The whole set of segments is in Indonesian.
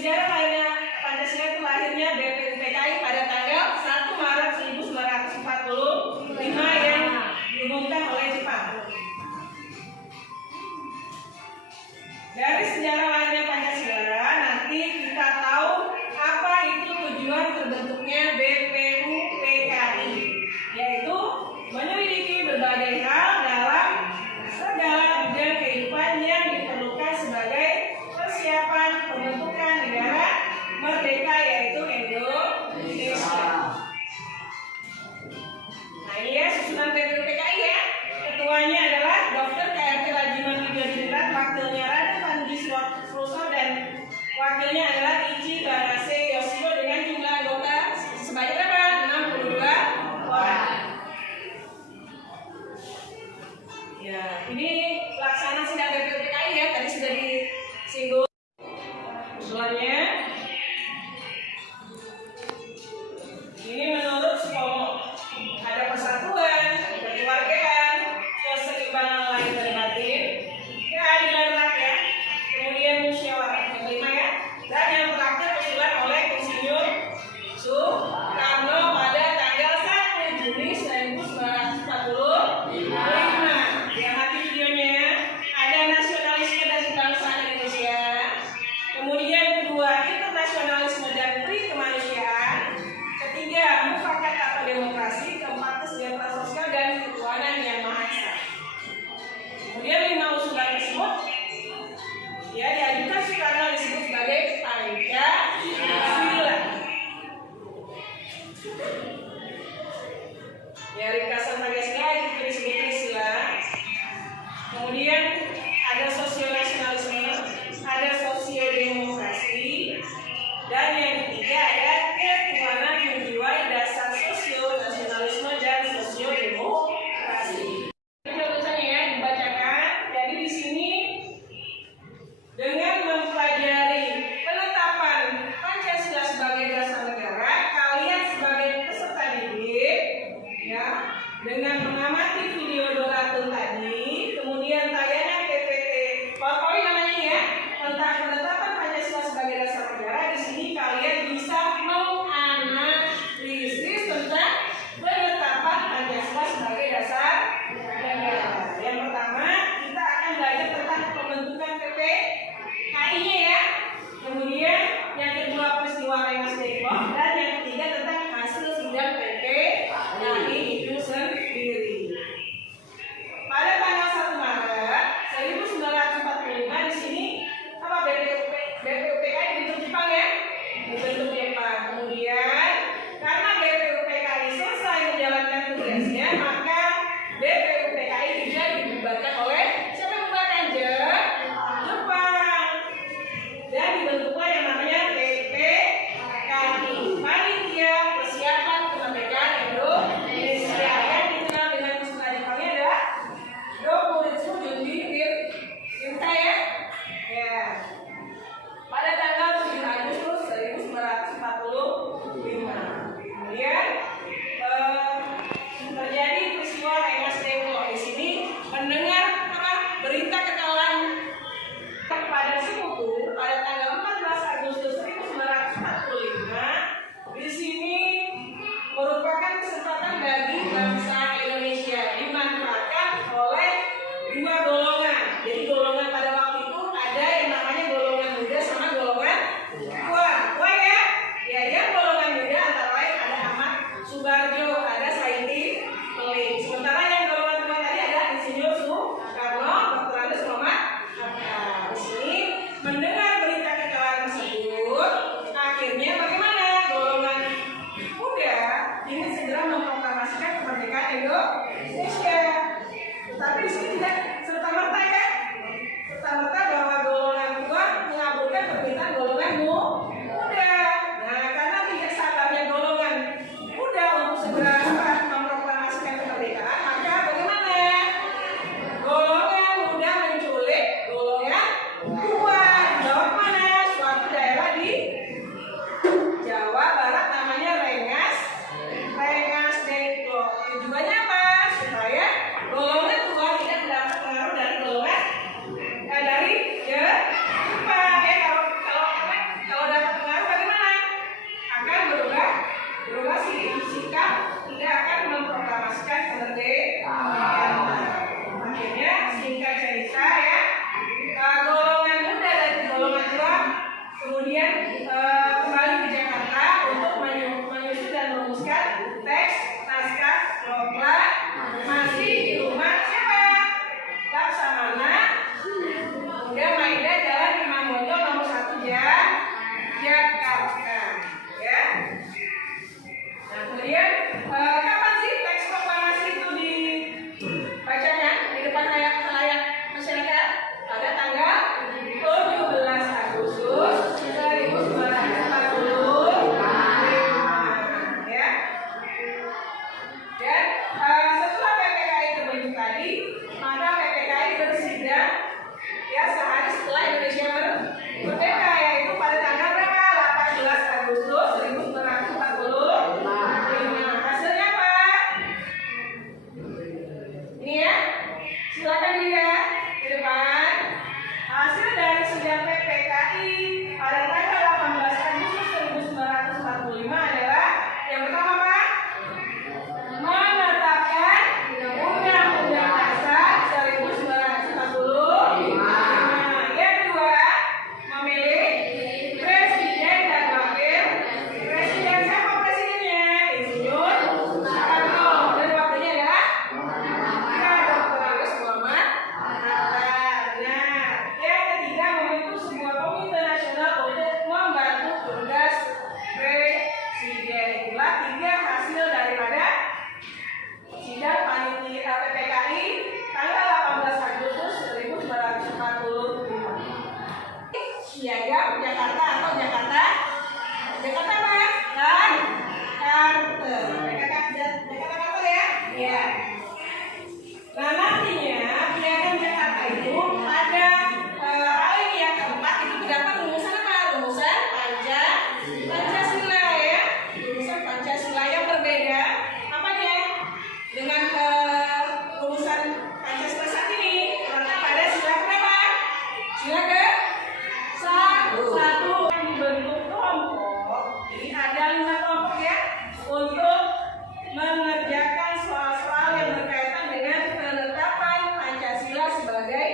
sejarah lahirnya Pancasila itu lahirnya BPUPKI pada tanggal 1 Maret 1945 yang diumumkan oleh Jepang. Dari sejarah lahirnya Pancasila nanti kita tahu apa itu tujuan terbentuknya BPUPKI, yaitu menyelidiki berbagai hal dalam segala bidang kehidupan yang diperlukan sebagai persiapan pembentukan negara merdeka, yaitu Indonesia. Nah ini ya susunan BPUPKI ya. Ketuanya adalah Dr. KRT Rajiman Widodiningrat, wakilnya Raden Panji Suroso, dan wakilnya adalah Ichi Banase Yoshio dengan jumlah anggota sebanyak berapa? 62 orang. Ya, ini pelaksanaan sidang BPUPKI ya, tadi sudah disinggung. Usulannya ini menurut Supomo ada persatuan, kekeluargaan, keseimbangan lahir dan batin, keadilan rakyat, kemudian musyawarah, yang kelima ya, dan yang terakhir usulan oleh Insinyur Soekarno pada tanggal 1 Juni 1945. Yang nanti videonya ya, ada nasionalisme dan kebangsaan Indonesia, kemudian kedua internasionalisme dan pri-kemanusiaan, ketiga mufakat atau demokrasi, keempat kesejahteraan sosial dan ketuhanan yang maha esa. Kemudian 5 usulan tersebut ya diajukan Soekarno disebut sebagai Pancasila. Ya, ringkasan Pancasila itu disebut Pancasila. Kemudian ada sosionasionalisme, ada sosiodemokrasi, dan yang ketiga ada ketuhanan menjiwai dasar sosionasionalisme dan sosiodemokrasi. Tulisannya ya dibacakan. Jadi di sini dengan mempelajari penetapan Pancasila sebagai dasar negara, kalian sebagai peserta didik ya, dengan mengamati video doratun tadi, kemudian tayangan PPT PowerPoint namanya ya, tentang penetapan Pancasila sebagai dasar negara, di sini kalian bisa menganalisis tentang penetapan Pancasila sebagai dasar negara. Yang pertama, kita akan belajar tentang pembentukan PPKI-nya ya. Kemudian yang kedua peristiwa Rengas Dengklok, dan yang ketiga tentang hasil sidang PPKI itu sendiri. Pada tanggal 1 Maret 1945 di sini apa BPUPKI dibentuk Jepang ya? Dibentuk Jepang. Kemudian karena BPUPKI selesai menjalankan tugasnya, maka BPUPKI juga dibubarkan oleh siapa yang membubarkan? Jepang. Dan dibentuklah yang namanya PPKI, Panitia Persiapan Kemerdekaan Indonesia, yang dikenal dengan istilah Jepangnya adalah Dokuritsu Junbi Kirta ya. Ya. Pada tanggal 7 Agustus 1945. Kemudian terjadi peristiwa Rengas Dengklok. Di sini mendengar berita kekalahan kepada Sekutu pada tanggal 14 Agustus 1945. Di sini merupakan kesempatan bagi bangsa Indonesia, dimanfaatkan oleh dua golongan. Jadi golongan pada waktu itu ada yang namanya golongan muda sama golongan tua. Tua ya? Ya, yang golongan muda antara lain ada Ahmad Subarjo, ada Saidi Peling. Sementara yang golongan tua tadi ada Insinyur Soekarno, Dr. Andes Muhammad Hatta. Di sini mendengar berita kekalahan tersebut, akhirnya bagaimana? Golongan muda ingin segera memproklamasikan kemerdekaan Indonesia. Tetapi di sini tidak serta-merta ya, serta-merta bahwa golongan tua mengabulkan permintaan golongan muda. Nah, karena tidak sabarnya golongan muda untuk segera memproklamasikan kemerdekaan, maka bagaimana? Golongan muda menculik golongan tua. Jawa mana? Suatu daerah di Jawa Barat namanya Rengas Dengklok. Tujuannya apa? Supaya golongan tua tidak mendapat pengaruh dari golongan dari Jepang ya. Kalau Piagam Jakarta atau Jakarta apa? Jakarta ya? Iya. Nah nantinya Piagam Jakarta itu ada hal ini yang keempat itu terdapat rumusan apa? Rumusan Pancasila ya. Rumusan Pancasila yang berbeda apa ya? Dengan rumusan Pancasila saat ini terletak pada sila berapa? Sila ke satu yang dibentuk kelompok. Jadi ada 5 kelompok ya untuk mengerjakan soal-soal yang berkaitan dengan penetapan Pancasila sebagai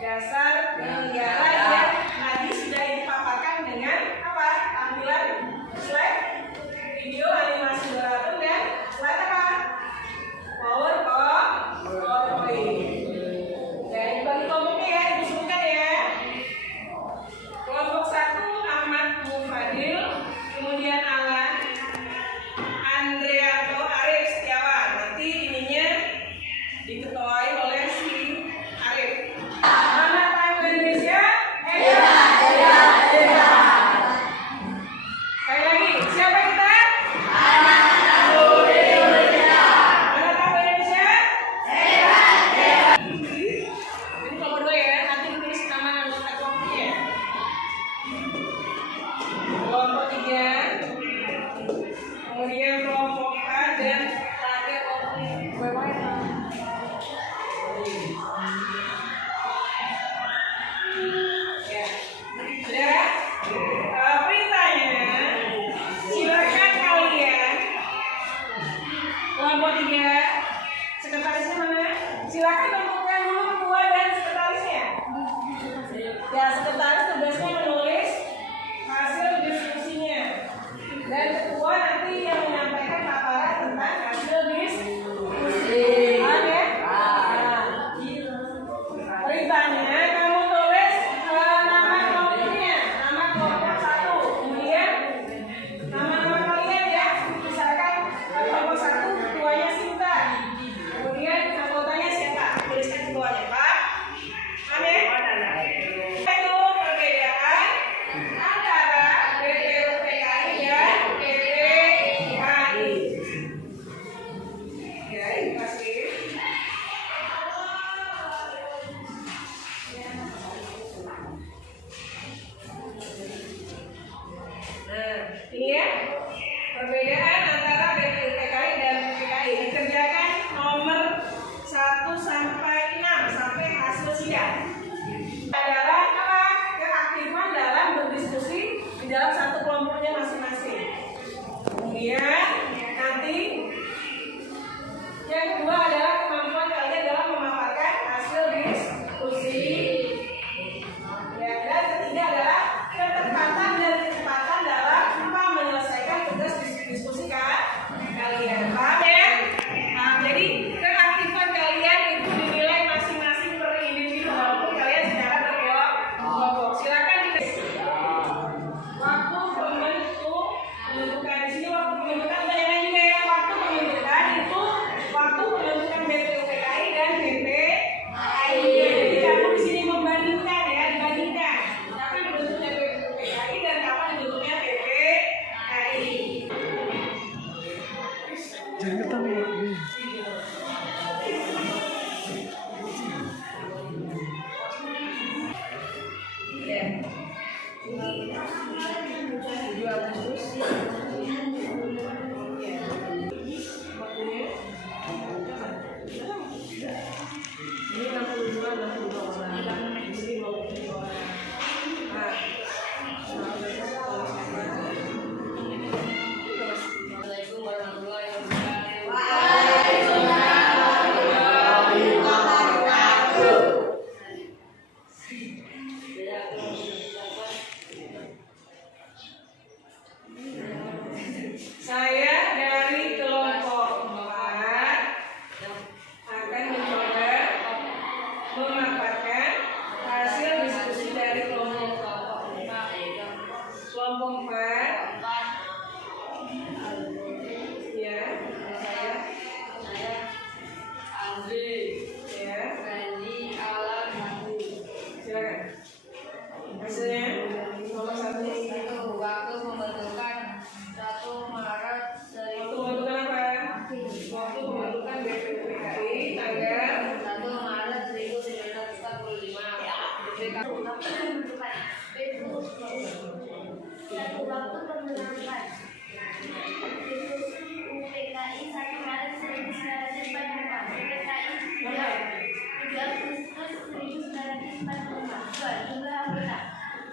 dasar negara yang tadi sudah dipaparkan dengan apa? Tampilan slide video animasi beratur dan slide apa? PowerPoint. Dan bagi kelompoknya ya disebutkan ya. Kelompok 1 Ahmad Mufadil, kemudian Alan, Andreato Arif Setiawan. Nanti ininya diketuai oleh si Arif. Mana tahu Indonesia? Sekali lagi, siapa kita? Anak tahu Indonesia. Mana tahu Indonesia? Ini kelompok 2 ya, nanti tulis nama anggota kelompoknya. Kelompok 3, kemudian kelompok A dan terakhir kelompok ya. Perintahnya silakan kalian kelompok 3 sekretarisnya mana? Silakan tentukan dulu ketua dan sekretarisnya. Ya, sekretaris tugasnya menulis hasil diskusinya dan ketua nanti yang menyampaikan paparan tentang hasil diskusi. Paham ya? Perintahnya kamu tulis nama kelompoknya, nama kelompok 1, kemudian nama-nama kalian ya. Misalkan kelompok 1 ketuanya Sinta, kemudian anggotanya siapa? Tuliskan ketuanya, Pak. Paham ya? Itu Satu waktu pembentukan UPKI 1 Maret 1945, UPKI 3 Agustus 1945. 2. Jumlah anggota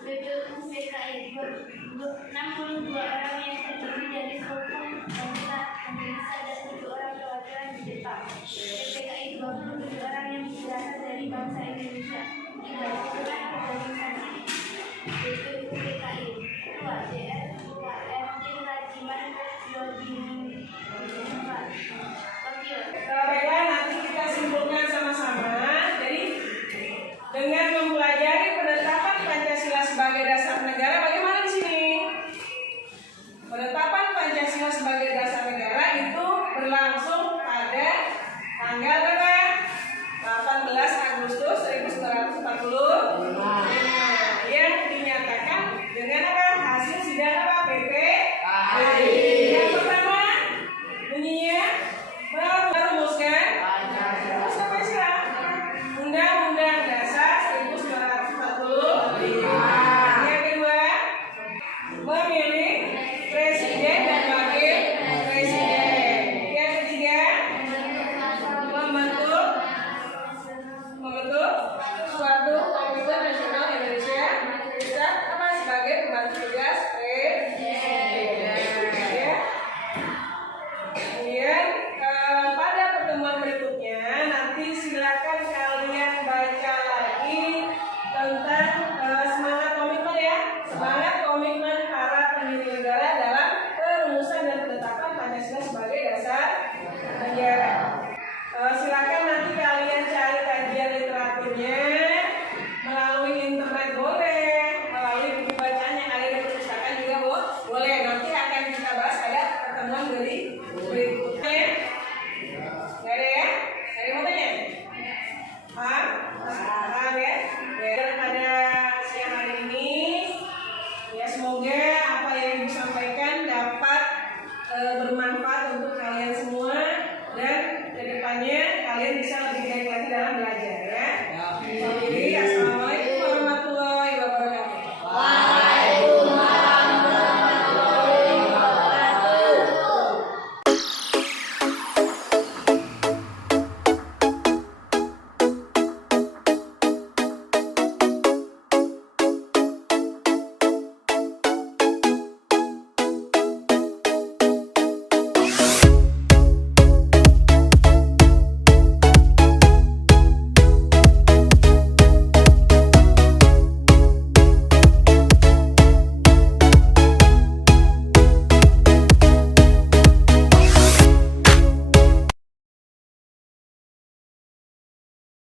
BPUPKI 62 orang yang terdiri dari 10 wanita Indonesia dan 7 orang perwakilan Jepang.